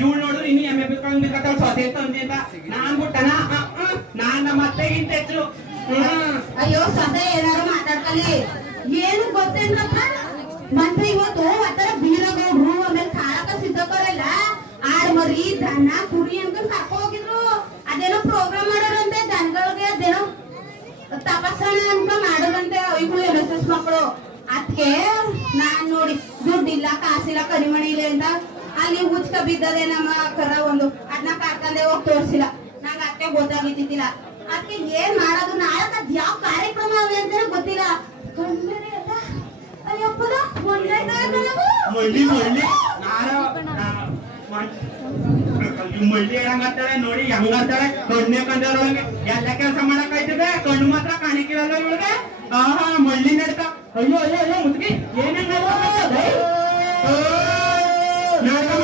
ಇವಳು ನೋಡಿದ್ರೆ ಇನ್ನು ಎಮ್ಮೆ ಬಿಟ್ಕೊಂಡ್ ಬಿಡ್ಕತ್ತಾಳ ಸೊಸೆ ತಂದೆ ಅಂತ ನಾನ್ ಬಿಟ್ಟನ ನಾನ್ ನಮ್ಮ ಅತ್ತೆಗಿಂತ ಹೆಚ್ಚು. ಅಯ್ಯೋ ಸೊಸೆ ಏನಾರು ಮಾತಾಡ್ಕೊಳ್ಳಿ, ಏನು ಗೊತ್ತೇನ್ರಪ್ಪ ಮಂತ್ರಿ ಇವತ್ತು ಆತರ ಬೀರಗೌಡ್ರು ಆಮೇಲೆ ಕಾಳಕ ಸಿದ್ದಕ್ಕವರೆಲ್ಲ ಆಡ್ ಮರಿ ದನ ಕುರಿ ಅನ್ಕೊಂಡ್ ಕರ್ಕೊ ಹೋಗಿದ್ರು. ಅದೇನೋ ಪ್ರೋಗ್ರಾಮ್ ಮಾಡೋರಂತೆ ದನಗಳಿಗೆ, ಅದೇನೋ ತಪಸ್ಸಣ ಅಂತ ಮಾಡೋದಂತೆ ಇವ್ರು NSS ಮಕ್ಕಳು. ಅದಕ್ಕೆ ನಾನ್ ನೋಡಿ ದುಡ್ಡಿಲ್ಲ ಕಾಸಿಲ್ಲ ಕರಿಮಣಿ ಇಲ್ಲ ಅಂತ ಅಲ್ಲಿ ಉಚ್ಕ ಬಿದ್ದದೆ ನಮ್ಮ ಕರ ಒಂದು ಅದನ್ನ ಕರ್ಕೊಂಡೆ ಹೋಗಿ ತೋರ್ಸಿಲ್ಲ. ನಂಗೆ ಅದಕ್ಕೆ ಗೊತ್ತಾಗಿದ್ದಿಲ್ಲ. ಅದಕ್ಕೆ ಏನ್ ಮಾಡೋದು ನಾಳಕ ಯಾವ ಕಾರ್ಯಕ್ರಮ ಅವೆ ಅಂತ ಗೊತ್ತಿಲ್ಲ. ಕಣ್ಮೇಲೆ ಎಲ್ಲ ಅಯ್ಯಪ್ಪದ ಮಳ್ಳಿ ಹೇಳಂಗಾಡ್ತಾಳೆ ನೋಡಿ, ಹೆಂಗಾಡ್ತಾಳೆ ಕಣ್ಣೆ ಕಂಡೊಳಗೆ ಎಲ್ಲ ಕೆಲಸ ಮಾಡಕ್ ಆಯ್ತದೆ, ಕಣ್ಣು ಮಾತ್ರ ಕಾಣಿಕಿರಲ್ಲ ಇವಳಿಗೆ. ಆಹಾ ಮಳ್ಳಿ ನಡ್ತಾ ಅಯ್ಯೋ ಅಯ್ಯೋ ಅಯ್ಯೋ ಮುದ್ಗಿ ಏನೇನ್